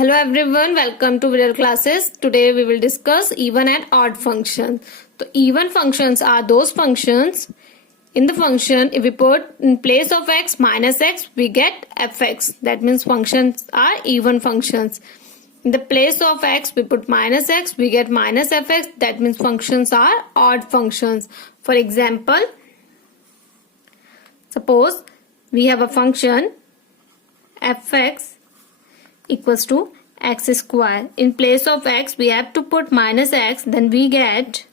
Hello everyone, welcome to video classes. Today we will discuss even and odd functions. So even functions are those functions in the function if we put in place of x minus x we get fx. That means functions are even functions. In the place of x we put minus x we get minus fx. That means functions are odd functions. For example, suppose we have a function fx equals to x square. In place of x we have to put minus x, then we get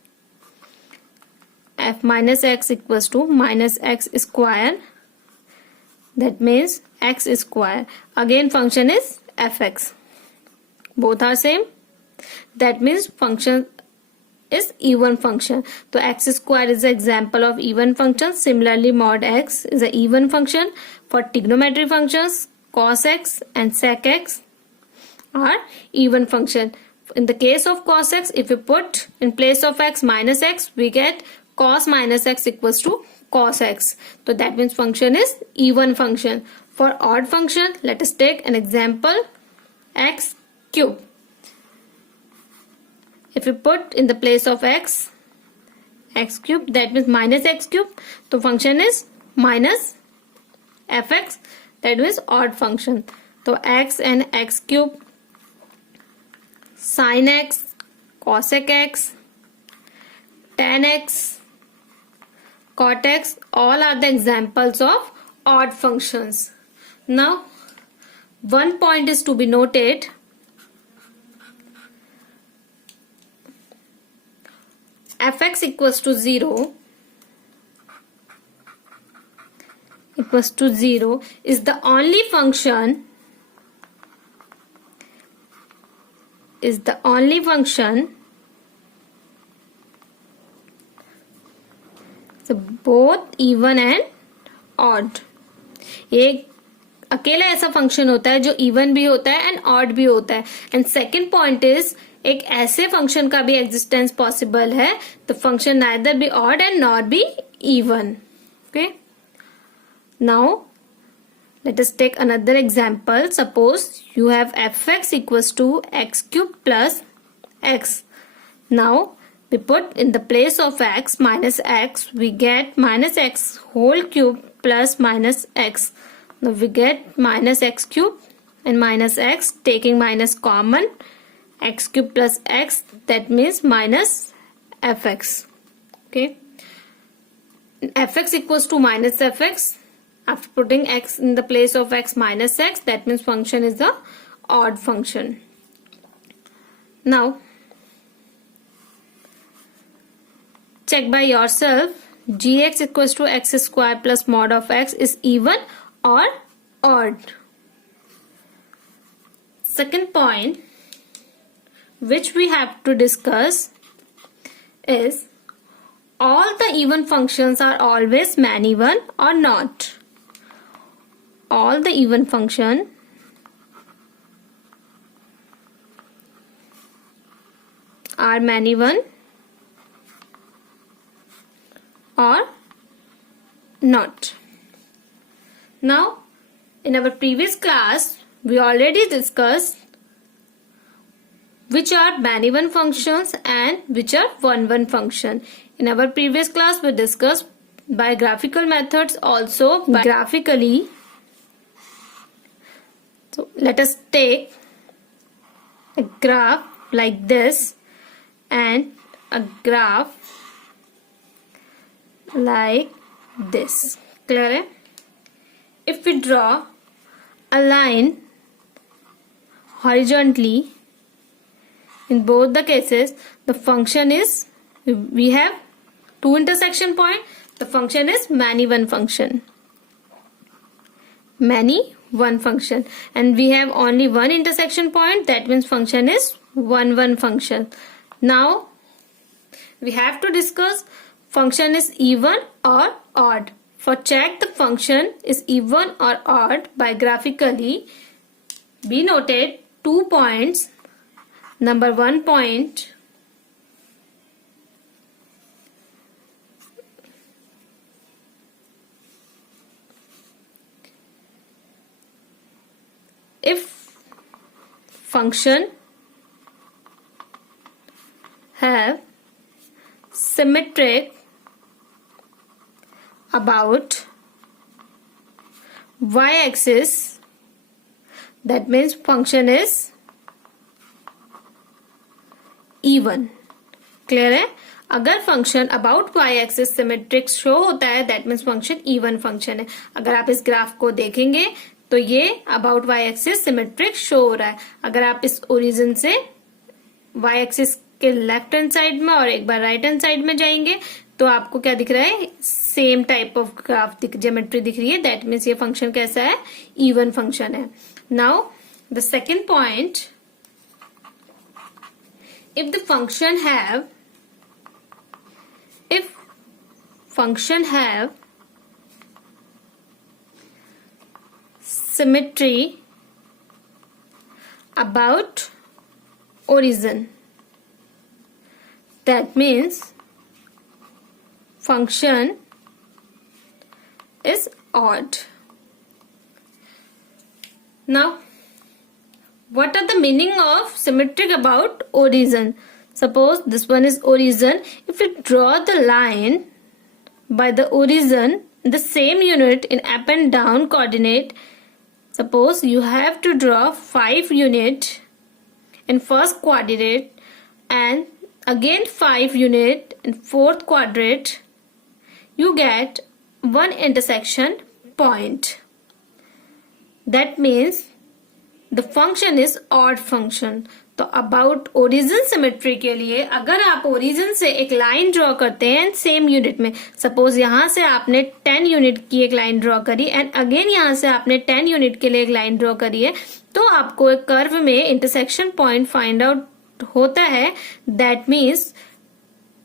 f minus x equals to minus x square. That means x square. Again function is fx. Both are same. That means function is even function. So x square is an example of even function. Similarly mod x is an even function. For trigonometry functions cos x and sec x are even function. In the case of cos x, if we put in place of x minus x, we get cos minus x equals to cos x. So that means function is even function. For odd function, let us take an example, x cube. If we put in the place of x cube, that means minus x cube. So function is minus fx. That means odd function. So x and x cube, sin x, cosec x, tan x, cot x, all are the examples of odd functions. Now, one point is to be noted. Fx equals to 0 is the only function so both even and odd. एक अकेला ऐसा function होता है जो even भी होता है and odd भी होता है. एंड सेकेंड पॉइंट इज एक ऐसे फंक्शन का भी एग्जिस्टेंस पॉसिबल है the function neither be odd and not be even. Okay, now let us take another example. Suppose you have fx equals to x cube plus x. Now we put in the place of x minus x we get minus x whole cube plus minus x. Now we get minus x cube and minus x, taking minus common, x cube plus x, that means minus fx. Okay, fx equals to minus fx. After putting x in the place of x minus x, that means function is the odd function. Now, check by yourself. Gx equals to x square plus mod of x is even or odd. Second point which we have to discuss is all the even functions are always many-one or not. All the even function are many-one or not. Now, in our previous class, we already discussed which are many-one functions and which are one-one function. In our previous class, we discussed by graphical methods also by graphically. So let us take a graph like this and a graph like this. Clear? If we draw a line horizontally, in both the cases the function is, we have two intersection point, the function is many-one function. Many-one function, and we have only one intersection point, that means function is one-one function. Now we have to discuss function is even or odd. For check the function is even or odd by graphically we noted 2 points. Number 1 point, if function have symmetric about y-axis, that means function is even. Clear है? अगर function about Y axis symmetric show होता है that means function even function है. अगर आप इस graph को देखेंगे तो ये about Y axis symmetric show हो रहा है. अगर आप इस ओरिजिन से वाई एक्सिस के लेफ्ट हैंड साइड में और एक बार राइट हैंड साइड में जाएंगे तो आपको क्या दिख रहा है? Same type of graph geometry दिख रही है. दैट मीन्स ये फंक्शन कैसा है? इवन फंक्शन है. Now the second point, if function have symmetry about origin, that means function is odd. Now what are the meaning of symmetric about origin? Suppose this one is origin. If we draw the line by the origin in the same unit in up and down coordinate, suppose you have to draw 5 unit in first quadrant and again 5 unit in fourth quadrant, you get one intersection point. That means the function is odd function. तो about origin symmetry के लिए अगर आप origin से एक line draw करते हैं same unit में, सपोज यहां से आपने 10 यूनिट की एक लाइन ड्रॉ करी एंड अगेन यहां से आपने 10 यूनिट के लिए एक लाइन ड्रॉ करी है, तो आपको एक कर्व में इंटरसेक्शन पॉइंट फाइंड आउट होता है. That means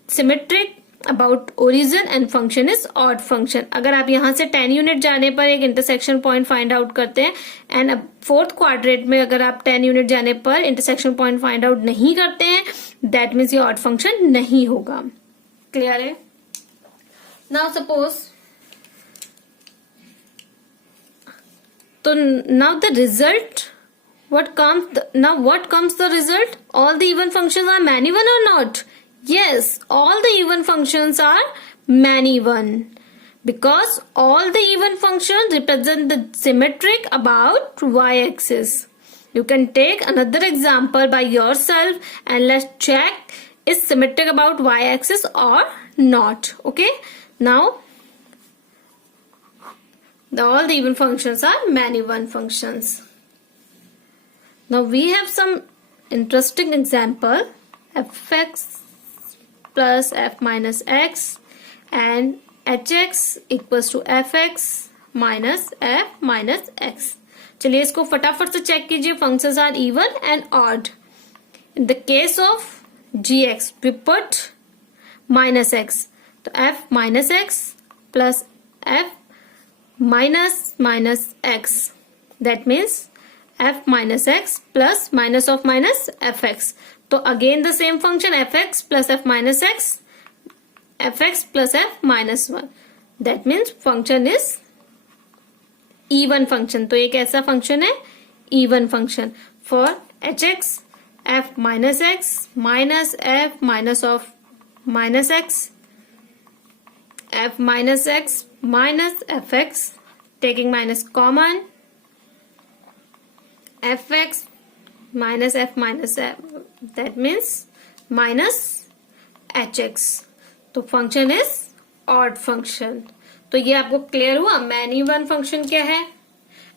symmetric about origin and function is odd function. अगर आप यहां से 10 यूनिट जाने पर एक इंटरसेक्शन पॉइंट फाइंड आउट करते हैं एंड अब फोर्थ क्वाड्रेंट में अगर आप 10 यूनिट जाने पर इंटरसेक्शन पॉइंट फाइंड आउट नहीं करते हैं, दैट मीन्स ये ऑड फंक्शन नहीं होगा. क्लियर है? नाउ सपोज, तो now the result, what comes the result? All the even functions are many one or not? Yes, all the even functions are many one because all the even functions represent the symmetric about y-axis. You can take another example by yourself and let's check is symmetric about y-axis or not. Okay, now all the even functions are many one functions. Now we have some interesting example. Fx plus f minus x and hx equals to fx minus f minus x. चलिए इसको फटाफट से check कीजिए. Functions are even and odd. In the case of gx we put minus x, तो f minus x plus f minus x, that means f minus x plus minus of minus fx. तो again the same function fx plus f minus x, fx plus f minus 1. That means function is even function. तो एक ऐसा function है even function. For hx f minus x minus f minus of minus x, f minus x minus fx, taking minus common, fx minus f minus f, that means minus hx. तो function is odd function. तो ये आपको clear हुआ many one function क्या है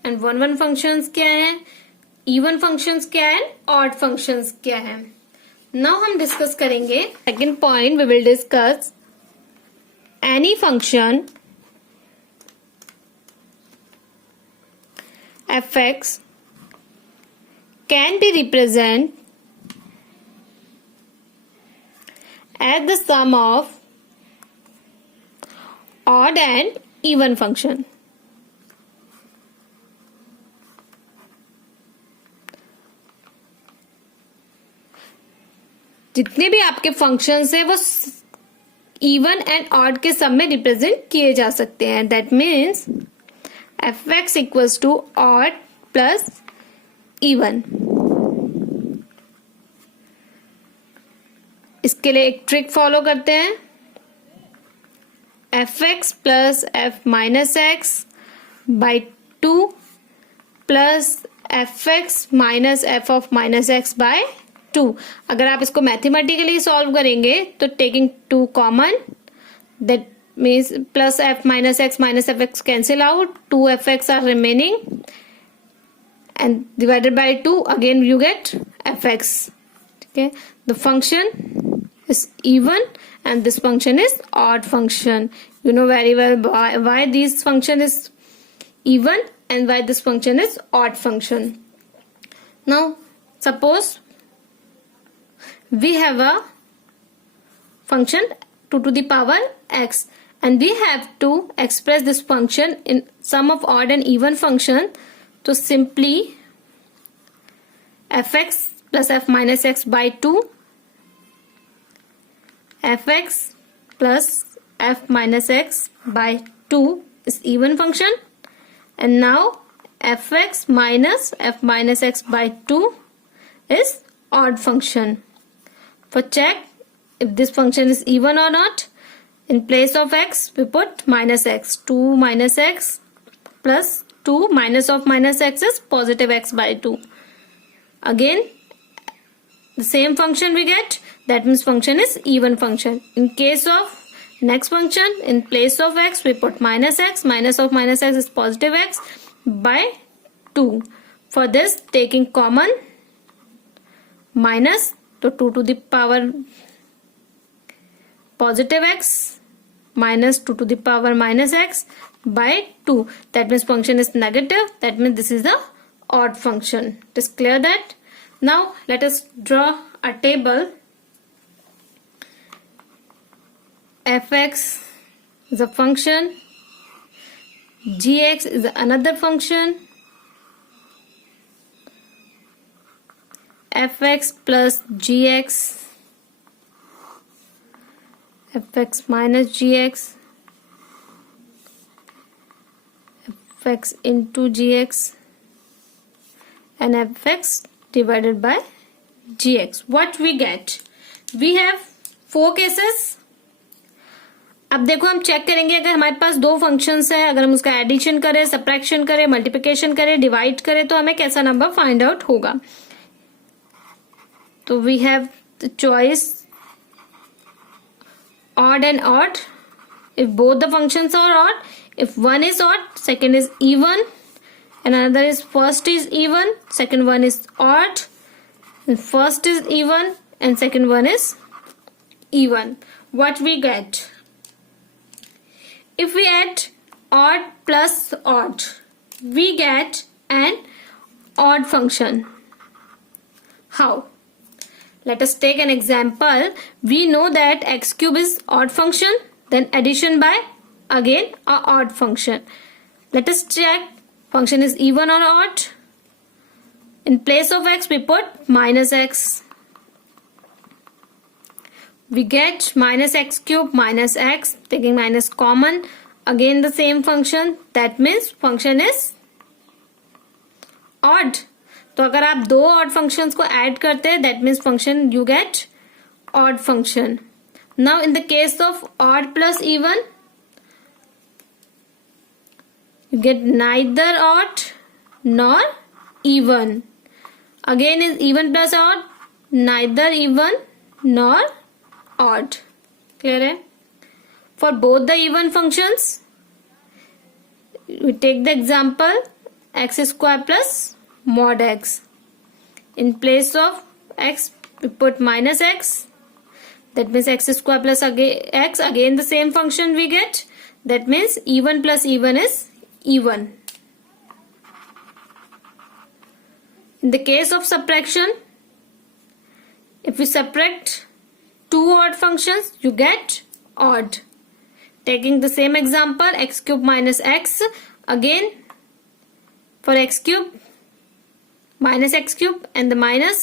and one one functions क्या है, even functions क्या है, ऑड फंक्शंस क्या है. नाउ हम डिस्कस करेंगे second point. We will discuss any function fx can be represented as the sum of odd and even function. जितने भी आपके फंक्शंस है वो इवन एंड ऑड के सम में रिप्रेजेंट किए जा सकते हैं. That means fx equals to odd plus even. इसके लिए एक ट्रिक फॉलो करते हैं. fx plus f minus X by 2 plus fx minus f of minus X by 2. अगर आप इसको मैथमेटिकली सॉल्व करेंगे तो taking 2 common, that means plus f minus fx cancel out, 2fx are remaining and divided by 2, again you get fx. Okay, the function is even and this function is odd function. You know very well why this function is even and why this function is odd function. Now suppose we have a function 2 to the power x and we have to express this function in sum of odd and even function. तो simply fx plus f minus x by 2, fx plus f minus x by 2 is even function, and now fx minus f minus x by 2 is odd function. For check if this function is even or not, in place of x we put minus x, 2 minus x plus 2 minus of minus x is positive x by 2. Again the same function we get, that means function is even function. In case of next function, in place of x we put minus x, minus of minus x is positive x by 2. For this taking common minus, so 2 to the power positive x minus 2 to the power minus x by 2. That means function is negative. That means this is the odd function. It is clear that? Now let us draw a table. Fx is a function. Gx is another function. Fx plus gx. Fx minus gx. fx into gx and fx divided by gx. What we get? We have 4 cases. अब देखो हम check करेंगे अगर हमारे पास 2 functions है, अगर हम उसका एडिशन करें, सब्ट्रैक्शन करें, मल्टीप्लिकेशन करें, डिवाइड करें तो हमें कैसा नंबर फाइंड आउट होगा. तो we have the choice odd and odd. If both the functions are odd, if one is odd, second is even, and another is first is even, second one is odd, and first is even and second one is even. What we get? If we add odd plus odd, we get an odd function. How? Let us take an example. We know that x cube is odd function, then addition by again a odd function. Let us check function is even or odd. In place of x we put minus x. We get minus x cube minus x, taking minus common, again the same function. That means function is odd. तो अगर आप 2 odd functions को add करते हैं that means function you get odd function. Now in the case of odd plus even you get neither odd nor even. Again is even plus odd, neither even nor odd. Clear है? For both the even functions we take the example x square plus mod x. In place of x we put minus x, that means x square plus x, again the same function we get, that means even plus even is even. In the case of subtraction, if we subtract 2 odd functions you get odd. Taking the same example, x cube minus x, again for x cube minus x cube and the minus,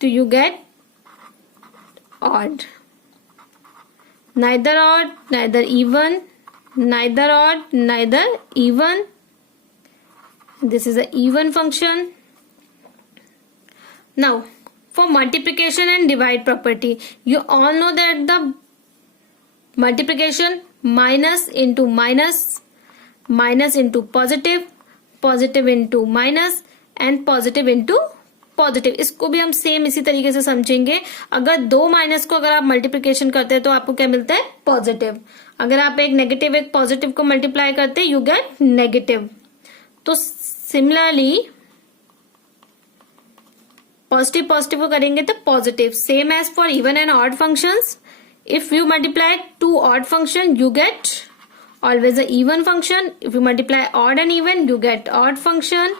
do you get odd? Neither odd, neither even, neither odd, neither even. This is an even function. Now for multiplication and divide property. You all know that the multiplication minus into minus, minus into positive, positive into minus and positive into positive. इसको भी हम same इसी तरीके से समझेंगे. अगर दो minus को अगर आप मल्टीप्लीकेशन करते हैं तो आपको क्या मिलता है? पॉजिटिव. अगर आप एक नेगेटिव एक पॉजिटिव को मल्टीप्लाई करते हैं यू गेट नेगेटिव. तो सिमिलरली पॉजिटिव पॉजिटिव को करेंगे तो positive. Same as for even and odd functions. If you multiply two odd function you get always a even function. If you multiply odd and even you get odd function.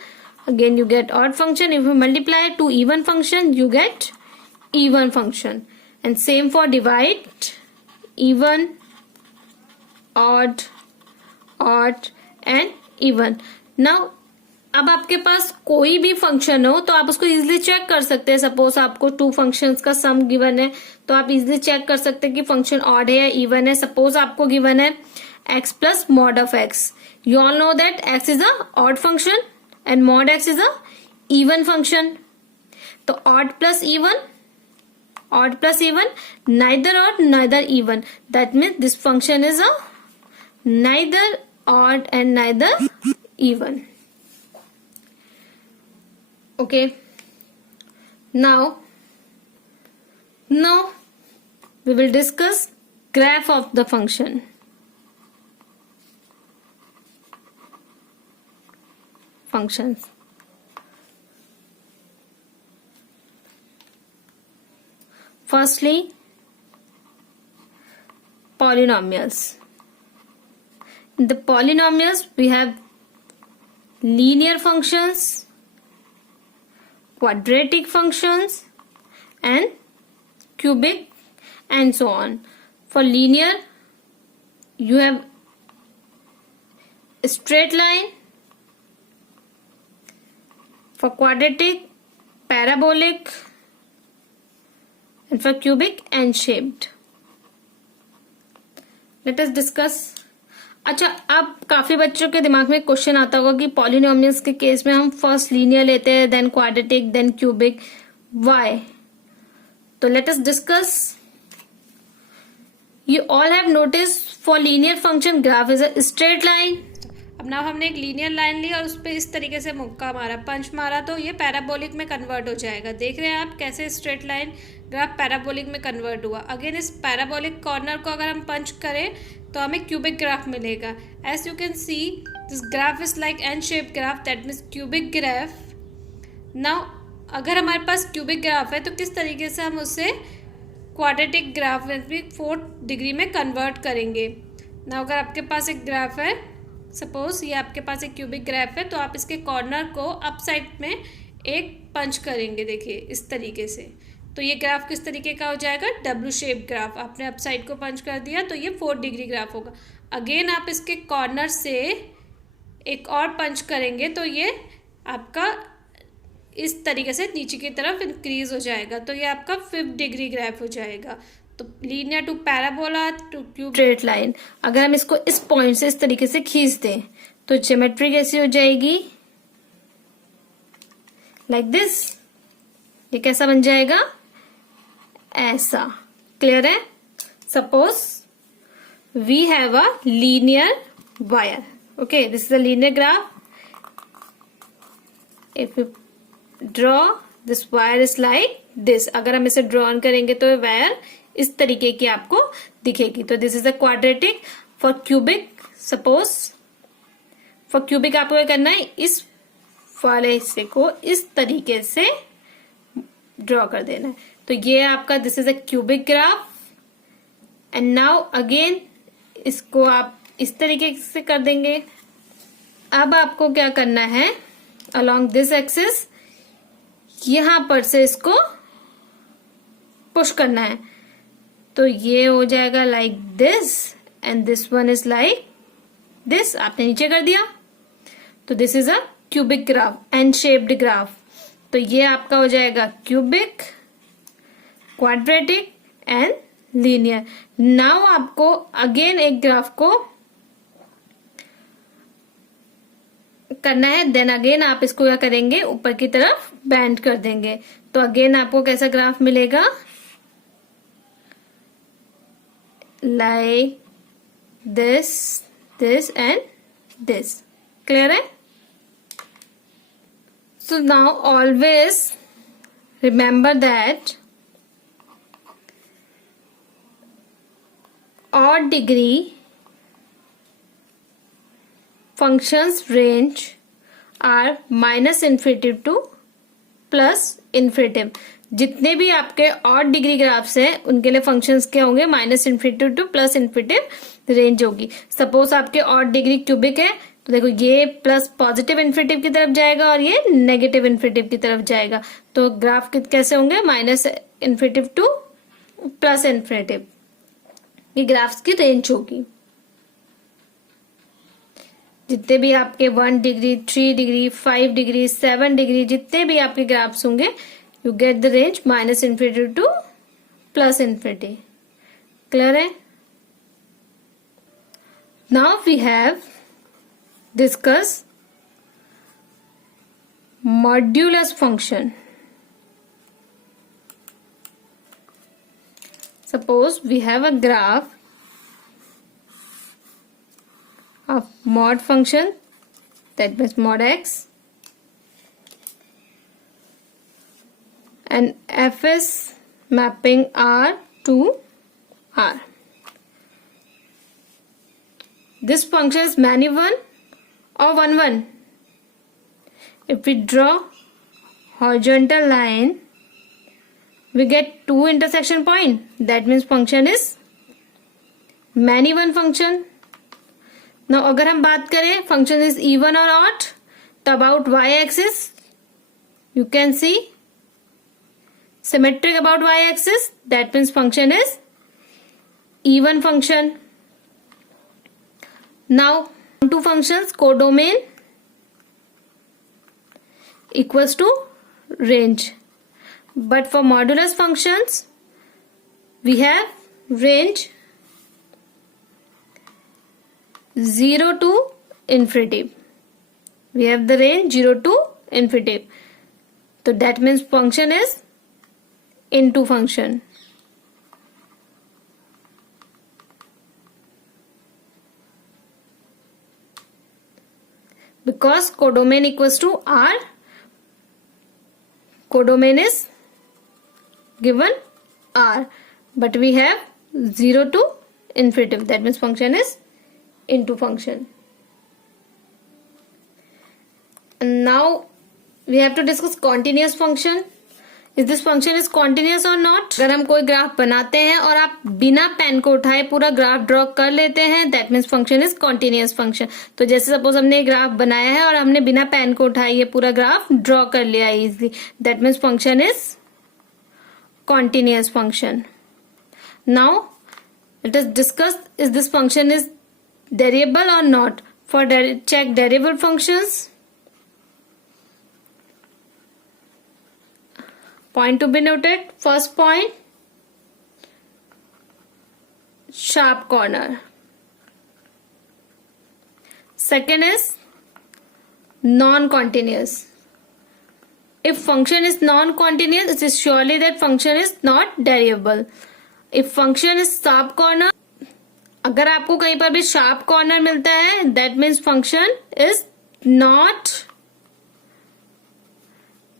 Again you get odd function. If you multiply two even function you get even function. And same for divide. Even, odd, odd and even. Now अब आपके पास कोई भी function हो तो आप उसको easily check कर सकते हैं. सपोज आपको टू फंक्शंस का सम गिवन है तो आप इजिली चेक कर सकते हैं कि फंक्शन ऑड है या इवन है. सपोज आपको गिवन है x plus mod of x. You all know that x is a odd function and mod x is a even function. तो odd plus even, neither odd neither even. That means this function is a neither odd and neither even. Okay. Now we will discuss graph of the function. Functions. Firstly, polynomials. In the polynomials we have linear functions, quadratic functions and cubic and so on. For linear you have a straight line. For quadratic, parabolic and for cubic and shaped. Let us discuss. अच्छा, अब काफी बच्चों के दिमाग में question आता होगा कि पॉलिनोमियल्स के केस में हम फर्स्ट लीनियर लेते हैं then quadratic then cubic. Why? तो let us discuss. You all have notice for linear function graph is a straight line. अब ना हमने एक लीनियर लाइन ली और उस पर इस तरीके से मुक्का मारा, पंच मारा तो ये पैराबोलिक में कन्वर्ट हो जाएगा. देख रहे हैं आप कैसे स्ट्रेट लाइन ग्राफ पैराबोलिक में कन्वर्ट हुआ. अगेन इस पैराबोलिक कॉर्नर को अगर हम पंच करें तो हमें क्यूबिक ग्राफ मिलेगा. As you can see this graph is like N shape graph that means cubic graph. Now अगर हमारे पास क्यूबिक ग्राफ है तो किस तरीके से हम उसे क्वाड्रेटिक ग्राफ में 4th डिग्री में कन्वर्ट करेंगे. नाउ अगर आपके पास एक ग्राफ है, सपोज ये आपके पास एक क्यूबिक ग्राफ है, तो आप इसके कॉर्नर को अप साइड में एक पंच करेंगे. देखिए इस तरीके से. तो ये ग्राफ किस तरीके का हो जाएगा? W shape graph. आपने अप साइड को पंच कर दिया तो ये 4 डिग्री ग्राफ होगा. अगेन आप इसके कॉर्नर से एक और पंच करेंगे तो ये आपका इस तरीके से नीचे की तरफ इंक्रीज हो जाएगा. तो ये आपका 5th डिग्री ग्राफ हो जाएगा. तो linear to parabola to cube straight line. अगर हम इसको इस पॉइंट से इस तरीके से खींच दें तो ज्योमेट्री कैसी हो जाएगी? Like this. ये कैसा बन जाएगा? ऐसा. क्लियर है? Suppose we have a linear wire. Okay, this is a linear graph. If you draw this wire is like this. अगर हम इसे ड्रॉ करेंगे तो वायर इस तरीके की आपको दिखेगी. तो this is a quadratic. For cubic, suppose for cubic आपको क्या करना है? इस वाले हिस्से को इस तरीके से ड्रॉ कर देना है. तो ये आपका this is a cubic graph. And now again इसको आप इस तरीके से कर देंगे. अब आपको क्या करना है? अलोंग दिस एक्सिस यहां पर से इसको पुश करना है. तो ये हो जाएगा like this and this one is like this. आपने नीचे कर दिया तो this is a cubic graph N shaped graph. तो ये आपका हो जाएगा cubic, quadratic and linear. Now आपको अगेन एक ग्राफ को करना है, देन अगेन आप इसको क्या करेंगे, ऊपर की तरफ बेंड कर देंगे, तो अगेन आपको कैसा ग्राफ मिलेगा, like this, this and this. Clear है? So now always remember that odd degree functions range are minus infinitive to plus infinitive। जितने भी आपके ऑड डिग्री ग्राफ्स हैं उनके लिए फंक्शंस क्या होंगे, minus infinitive two plus infinitive range होगी। सपोज आपके ऑड डिग्री क्यूबिक है तो देखो ये प्लस पॉजिटिव इन्फिनिटिव की तरफ जाएगा और ये नेगेटिव इन्फिनिटिव की तरफ जाएगा, तो ग्राफ कैसे होंगे, minus infinitive two plus infinitive, ये ग्राफ्स की रेंज होगी। जितने भी आपके 1 डिग्री, 3 डिग्री, 5 डिग्री, 7 डिग्री, जितने भी आपके ग्राफ्स होंगे, you get the range minus infinity to plus infinity. Clear है? Now we have discuss modulus function. Suppose we have a graph of mod function, that means mod x, and f is mapping R to R. This function is many one or one. If we draw horizontal line, we get 2 intersection point, that means function is many one function. Now अगर हम बात करें function is even or odd, तो about y axis you can see symmetric about y axis, that means function is even function. Now two functions codomain equals to range. But for modulus functions, we have range 0 to infinity. We have the range 0 to infinity. So that means function is into function. Because codomain equals to R, codomain is given R, but we have 0 to infinitive, that means function is into function. And now we have to discuss continuous function. Is this function is continuous or not? अगर हम कोई graph बनाते हैं और आप बिना pen को उठाए पूरा ग्राफ ड्रॉ कर लेते हैं, that means function is continuous function. तो जैसे सपोज हमने ग्राफ बनाया है और हमने बिना पेन को उठाए ये पूरा ग्राफ ड्रॉ कर लिया easily, that means function is continuous function. Now let us discuss, is this function is derivable or not. For check derivable functions, point to be noted. First point, sharp corner. Second is non-continuous. If function is non-continuous, it is surely that function is not derivable. If function is sharp corner, अगर आपको कहीं पर भी sharp corner मिलता है, that means function is not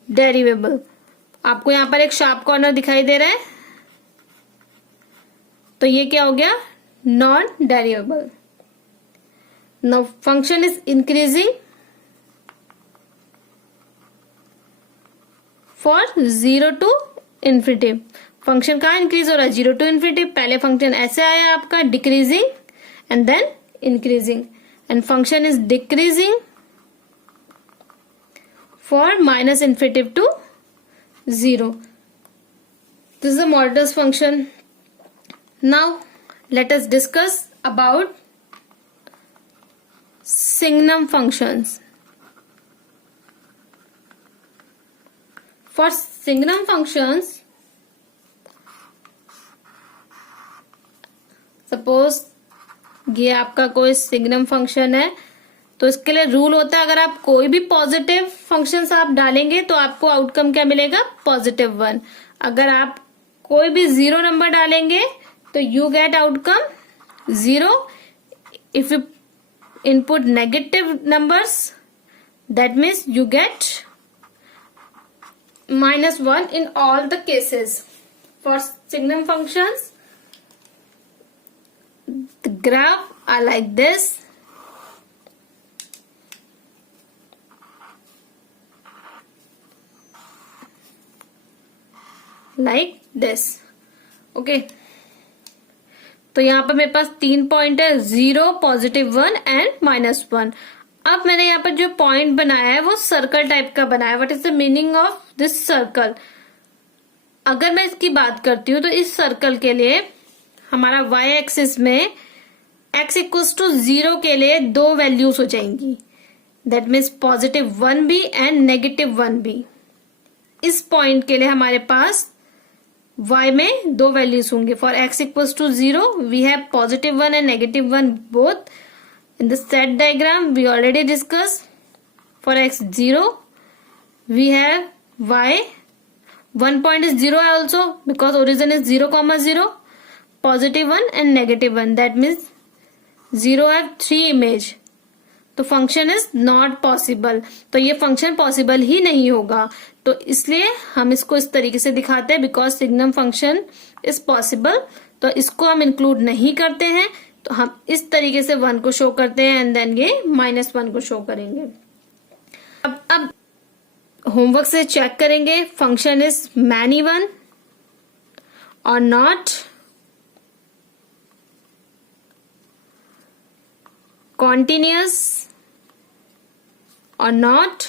derivable. आपको यहाँ पर एक sharp corner दिखाई दे रहा है, तो ये क्या हो गया, non-derivable. Now function is increasing for 0 to infinity. Function कहाँ इंक्रीज हो रहा है, 0 to infinity. पहले फंक्शन ऐसे आया आपका decreasing and then increasing, and function is decreasing for minus infinity to 0. This is the modulus function. Now let us discuss about signum functions. For signum functions, suppose ये आपका कोई signum function है तो इसके लिए रूल होता है, अगर आप कोई भी पॉजिटिव फंक्शंस आप डालेंगे तो आपको आउटकम क्या मिलेगा, +1। अगर आप कोई भी 0 नंबर डालेंगे तो you get outcome 0। If you input negative numbers that means you get -1 in all the cases. For signum functions, the graph are like this. Like this. Okay. तो यहाँ पर मेरे पास 3 पॉइंट है, 0, +1 एंड -1। अब मैंने यहाँ पर जो पॉइंट बनाया है वो सर्कल टाइप का बनाया है। What is the meaning of this circle? अगर मैं इसकी बात करती हूँ तो इस सर्कल के लिए हमारा y एक्सिस में x = 0 के लिए 2 वैल्यूज हो जाएंगी, दैट मीन्स +1 भी एंड -1 भी। इस पॉइंट के लिए हमारे पास y में 2 वैल्यूज होंगे। For x = 0 we have +1 and -1 both. In the set diagram we already discussed, for x 0 we have y, one point is 0 also because origin is 0, 0, +1 and -1, that means 0 have 3 image, तो function is not possible. तो ये function possible ही नहीं होगा, तो इसलिए हम इसको इस तरीके से दिखाते हैं, because signum function is possible. तो इसको हम इंक्लूड नहीं करते हैं, तो हम इस तरीके से 1 को शो करते हैं एंड देन ये -1 को शो करेंगे। अब होमवर्क से चेक करेंगे फंक्शन इज मैन इवन और not, continuous or not,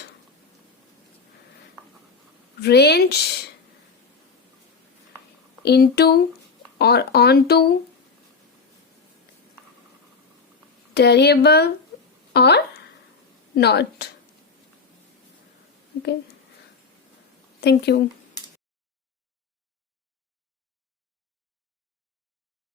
range into or onto, variable or not. Okay, thank you.